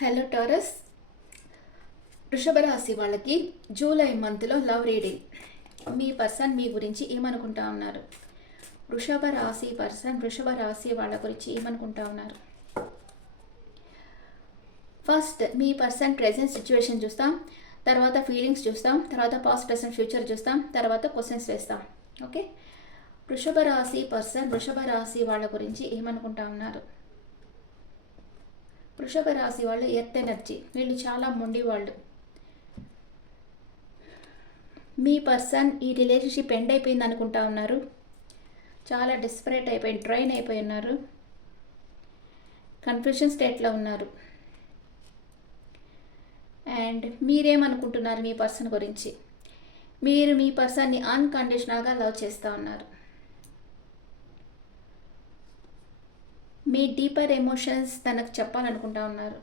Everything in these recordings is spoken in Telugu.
హలో టారస్, వృషభ రాశి వాళ్ళకి జూలై మంత్లో లవ్ రీడింగ్. మీ పర్సన్ మీ గురించి ఏమనుకుంటా ఉన్నారు? వృషభ రాశి వాళ్ళ గురించి ఏమనుకుంటా ఉన్నారు? ఫస్ట్ మీ పర్సన్ ప్రెజెంట్ సిచ్యువేషన్ చూస్తాం, తర్వాత ఫీలింగ్స్ చూస్తాం, తర్వాత పాస్ట్ ప్రెసెంట్ ఫ్యూచర్ చూస్తాం, తర్వాత క్వశ్చన్స్ వేస్తాం. ఓకే, వృషభ రాశి వాళ్ళ గురించి ఏమనుకుంటా ఉన్నారు? వృషభ రాశి వాళ్ళు ఎర్త్ ఎనర్జీ, వీళ్ళు చాలా మొండి వాళ్ళు. మీ పర్సన్ ఈ రిలేషన్షిప్ ఎండ్ అయిపోయింది అనుకుంటా ఉన్నారు. చాలా డిస్పరేట్ అయిపోయి డ్రైన్ అయిపోయి ఉన్నారు. కన్ఫ్యూషన్ స్టేట్లో ఉన్నారు. అండ్ మీరేమనుకుంటున్నారు మీ పర్సన్ గురించి? మీరు మీ పర్సన్ని అన్కండిషనల్గా లవ్ చేస్తూ ఉన్నారు. మీ డీపర్ ఎమోషన్స్ తనకు చెప్పాలనుకుంటా ఉన్నారు.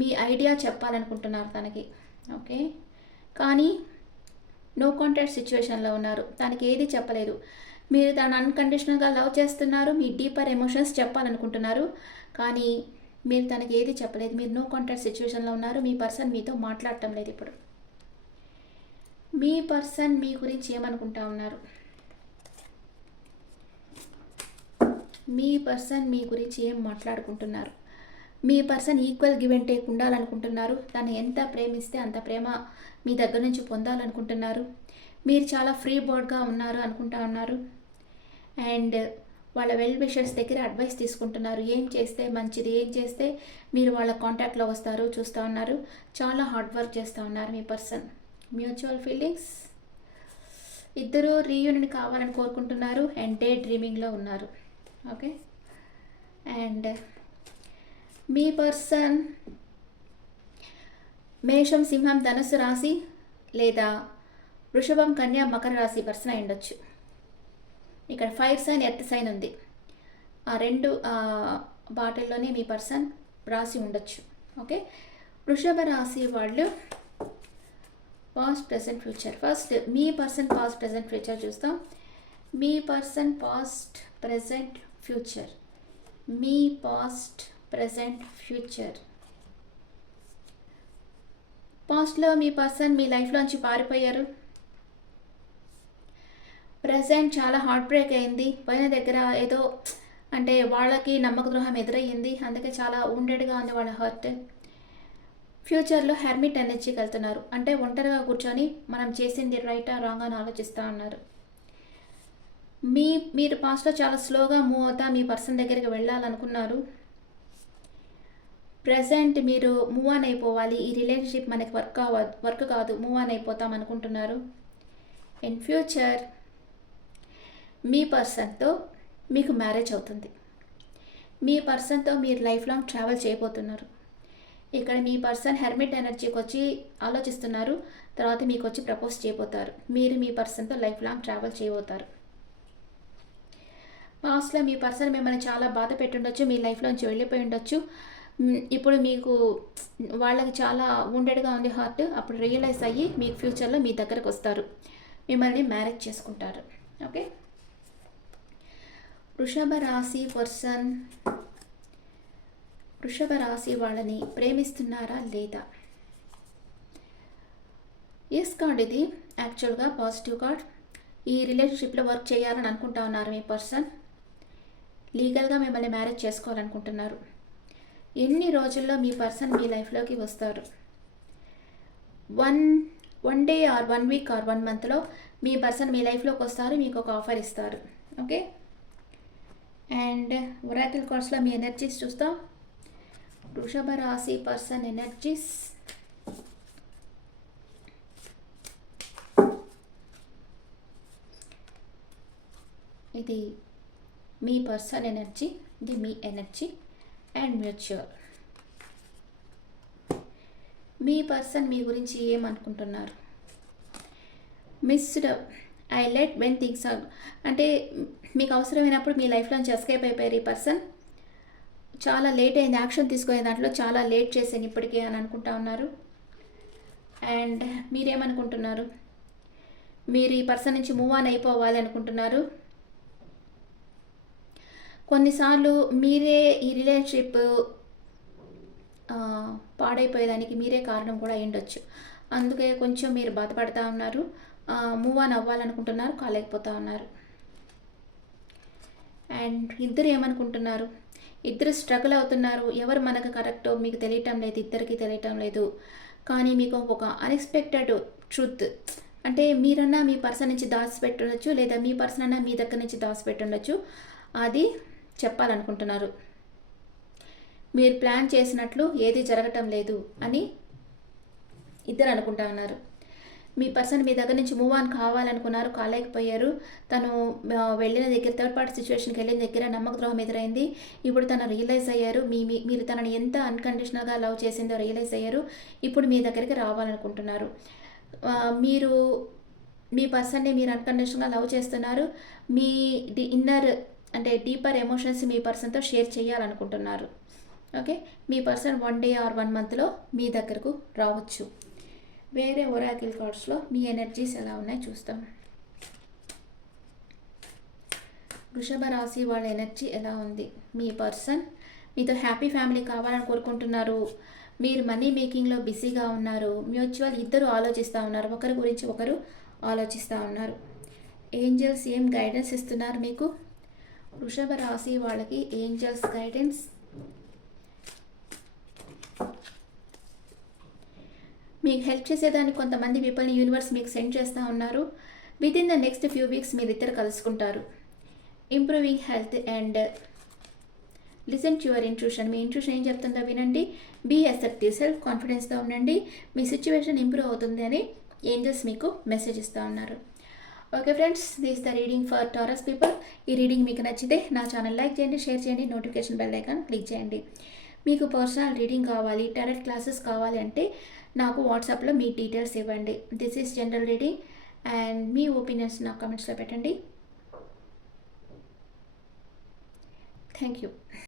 మీ ఐడియా చెప్పాలనుకుంటున్నారు తనకి. ఓకే, కానీ నో కాంటాక్ట్ సిచ్యువేషన్లో ఉన్నారు. తనకి ఏది చెప్పలేదు. మీరు తను అన్కండిషనల్గా లవ్ చేస్తున్నారు, మీ డీపర్ ఎమోషన్స్ చెప్పాలనుకుంటున్నారు, కానీ మీరు తనకి ఏది చెప్పలేదు. మీరు నో కాంటాక్ట్ సిచ్యువేషన్లో ఉన్నారు. మీ పర్సన్ మీతో మాట్లాడటం లేదు. ఇప్పుడు మీ పర్సన్ మీ గురించి ఏమనుకుంటా ఉన్నారు? మీ పర్సన్ మీ గురించి ఏం మాట్లాడుకుంటున్నారు? మీ person equal give and take ఉండాలనుకుంటున్నారు. తను ఎంత ప్రేమిస్తే అంత ప్రేమ మీ దగ్గర నుంచి పొందాలనుకుంటున్నారు. మీరు చాలా ఫ్రీ బర్డ్గా ఉన్నారు అనుకుంటా ఉన్నారు. అండ్ వాళ్ళ వెల్ విషర్స్ దగ్గర అడ్వైస్ తీసుకుంటున్నారు. ఏం చేస్తే మంచిది, ఏం చేస్తే మీరు వాళ్ళ కాంటాక్ట్లో వస్తారు చూస్తూ ఉన్నారు. చాలా హార్డ్ వర్క్ చేస్తూ ఉన్నారు మీ పర్సన్. మ్యూచువల్ ఫీలింగ్స్, ఇద్దరు రీయూనియన్ కావాలని కోరుకుంటున్నారు అండ్ డే డ్రీమింగ్లో ఉన్నారు. ఓకే, అండ్ మీ పర్సన్ మేషం, సింహం, ధనుసు రాశి లేదా వృషభం, కన్యా, మకర రాశి పర్సన్ అయి ఉండొచ్చు. ఇక్కడ ఫైర్ సైన్, ఎర్త్ సైన్ ఉంది. ఆ రెండు బాటిల్లోనే మీ పర్సన్ రాసి ఉండొచ్చు. ఓకే, వృషభ రాశి వాళ్ళు పాస్ట్ ప్రెజెంట్ ఫ్యూచర్. ఫస్ట్ మీ పర్సన్ పాస్ట్ ప్రెజెంట్ ఫ్యూచర్ చూస్తాం. మీ పర్సన్ పాస్ట్ ప్రెజెంట్ ఫ్యూచర్. మీ పాస్ట్ ప్రెజెంట్ ఫ్యూచర్. పాస్ట్లో మీ పర్సన్ మీ లైఫ్లోంచి పారిపోయారు. ప్రజెంట్ చాలా హార్ట్ బ్రేక్ అయింది. పైన దగ్గర ఏదో అంటే వాళ్ళకి నమ్మక ద్రోహం ఎదురయ్యింది. అందుకే చాలా ఉండేట్టుగా ఉంది వాళ్ళ హార్ట్. ఫ్యూచర్లో హెర్మిట్ ఎనర్జీకి వెళ్తున్నారు. అంటే ఒంటరిగా కూర్చొని మనం చేసింది రైటా రాంగ్ అని ఆలోచిస్తూ ఉన్నారు. మీరు పాస్ట్లో చాలా స్లోగా మూవ్ అవుతా మీ పర్సన్ దగ్గరికి వెళ్ళాలనుకున్నారు. ప్రజెంట్ మీరు మూవ్ ఆన్ అయిపోవాలి. ఈ రిలేషన్షిప్ మనకి వర్క్ కాదు, మూవ్ ఆన్ అయిపోతాం అనుకుంటున్నారు. ఇన్ ఫ్యూచర్ మీ పర్సన్తో మీకు మ్యారేజ్ అవుతుంది. మీ పర్సన్తో మీరు లైఫ్ లాంగ్ ట్రావెల్ చేయబోతున్నారు. ఇక్కడ మీ పర్సన్ హెర్మిట్ ఎనర్జీకి వచ్చి ఆలోచిస్తున్నారు. తర్వాత మీకు వచ్చి ప్రపోజ్ చేయబోతారు. మీరు మీ పర్సన్తో లైఫ్ లాంగ్ ట్రావెల్ చేయబోతారు. పాస్ట్లో మీ పర్సన్ మిమ్మల్ని చాలా బాధ పెట్టుండొచ్చు, మీ లైఫ్లోంచి వెళ్ళిపోయి ఉండొచ్చు. ఇప్పుడు మీకు వాళ్ళకి చాలా ఉండేట్టుగా ఉంది హార్ట్. అప్పుడు రియలైజ్ అయ్యి మీకు ఫ్యూచర్లో మీ దగ్గరకు వస్తారు, మిమ్మల్ని మ్యారేజ్ చేసుకుంటారు. ఓకే, వృషభ రాశి వాళ్ళని ప్రేమిస్తున్నారా లేదా? ఎస్ కార్డ్ ఇది యాక్చువల్గా పాజిటివ్ కార్డ్. ఈ రిలేషన్షిప్లో వర్క్ చేయాలని అనుకుంటా ఉన్నారు మీ పర్సన్. లీగల్గా మిమ్మల్ని మ్యారేజ్ చేసుకోవాలనుకుంటున్నారు. ఎన్ని రోజుల్లో మీ పర్సన్ మీ లైఫ్లోకి వస్తారు? One day or 1 week or 1 మంత్లో మీ పర్సన్ మీ లైఫ్లోకి వస్తారు, మీకు ఒక ఆఫర్ ఇస్తారు. ఓకే, అండ్ ఒరాకిల్ కార్డ్స్లో మీ ఎనర్జీస్ చూస్తాం. వృషభ రాశి పర్సన్ ఎనర్జీస్. ఇది మీ పర్సన్ ఎనర్జీ, ఇది మీ ఎనర్జీ అండ్ మ్యూచువల్. మీ పర్సన్ మీ గురించి ఏమనుకుంటున్నారు? Missed I let when things are, అంటే మీకు అవసరమైనప్పుడు మీ లైఫ్లోంచి ఎస్కేప్ అయిపోయారు ఈ పర్సన్. చాలా లేట్ అయింది, యాక్షన్ తీసుకునే దాంట్లో చాలా లేట్ చేశాను ఇప్పటికే అని అనుకుంటా ఉన్నారు. అండ్ మీరేమనుకుంటున్నారు? మీరు ఈ పర్సన్ నుంచి మూవ్ ఆన్ అయిపోవాలి అనుకుంటున్నారు. కొన్నిసార్లు మీరే ఈ రిలేషన్షిప్ పాడైపోయేదానికి మీరే కారణం కూడా అయ్యుండొచ్చు. అందుకే కొంచెం మీరు బాధపడతా ఉన్నారు. మూవ్ ఆన్ అవ్వాలనుకుంటున్నారు, కాలేకపోతా ఉన్నారు. అండ్ ఇద్దరు ఏమనుకుంటున్నారు, ఇద్దరు స్ట్రగుల్ అవుతున్నారు. ఎవరు మనకు కరెక్టో మీకు తెలియటం లేదు, ఇద్దరికి తెలియటం లేదు. కానీ మీకు ఒక అన్ఎక్స్పెక్టెడ్ ట్రూత్, అంటే మీరన్నా మీ పర్సన్ నుంచి దాచిపెట్టుండొచ్చు, లేదా మీ పర్సన్ అన్నా మీ దగ్గర నుంచి దాచిపెట్టుండొచ్చు. అది చెప్పాలనుకుంటున్నారు. మీరు ప్లాన్ చేసినట్లు ఏది జరగటం లేదు అని ఇద్దరు అనుకుంటా ఉన్నారు. మీ పర్సన్ మీ దగ్గర నుంచి మూవ్ ఆన్ కావాలనుకున్నారు, కాలేకపోయారు. తను వెళ్ళిన దగ్గర, థర్డ్ పార్టీ సిచ్యువేషన్కి వెళ్ళిన దగ్గర నమ్మక ద్రోహం ఎదురైంది. ఇప్పుడు తను రియలైజ్ అయ్యారు, మీరు తనని ఎంత అన్కండిషనల్గా లవ్ చేసిందో రియలైజ్ అయ్యారు. ఇప్పుడు మీ దగ్గరికి రావాలనుకుంటున్నారు. మీరు మీ పర్సన్ని మీరు అన్కండిషనల్గా లవ్ చేస్తున్నారు. మీ ఇన్నర్ అంటే డీపర్ ఎమోషన్స్ మీ పర్సన్తో షేర్ చేయాలనుకుంటున్నారు. Okay, me person 1 day or 1 మంత్లో మీ దగ్గరకు రావచ్చు. వేరే ఒరాకిల్ కార్డ్స్లో మీ ఎనర్జీస్ ఎలా ఉన్నాయి చూస్తాం. వృషభ రాశి వాళ్ళ ఎనర్జీ ఎలా ఉంది? మీ పర్సన్ మీతో హ్యాపీ ఫ్యామిలీ కావాలని కోరుకుంటున్నారు. మీరు మనీ మేకింగ్లో బిజీగా ఉన్నారు. మ్యూచువల్ ఇద్దరు ఆలోచిస్తూ ఉన్నారు, ఒకరి గురించి ఒకరు ఆలోచిస్తూ ఉన్నారు. ఏంజల్స్ ఏం గైడెన్స్ ఇస్తున్నారు మీకు? వృషభ రాశి వాళ్ళకి ఏంజల్స్ గైడెన్స్, మీకు హెల్ప్ చేసేదానికి కొంతమంది పీపుల్ని యూనివర్స్ మీకు సెండ్ చేస్తూ ఉన్నారు. With in the next few weeks మీరిద్దరు కలుసుకుంటారు. Improving health and listen to your intuition. Me intuition ఏం చెప్తుందో వినండి. బీ అసెప్టివ్, సెల్ఫ్ కాన్ఫిడెన్స్తో ఉండండి. మీ సిచ్యువేషన్ ఇంప్రూవ్ అవుతుంది అని ఏంజల్స్ మీకు మెసేజ్ ఇస్తూ ఉన్నారు. Okay friends, this the reading for taurus people. ఈ రీడింగ్ మీకు నచ్చితే నా ఛానల్ లైక్ చేయండి, షేర్ చేయండి, నోటిఫికేషన్ బెల్ ఐకాన్ క్లిక్ చేయండి. మీకు పర్సనల్ రీడింగ్ కావాలి, టారెట్ క్లాసెస్ కావాలి అంటే నాకు వాట్సాప్లో మీ డీటెయిల్స్ ఇవ్వండి. This is general reading and me opinions నా కామెంట్స్లో పెట్టండి. Thank you.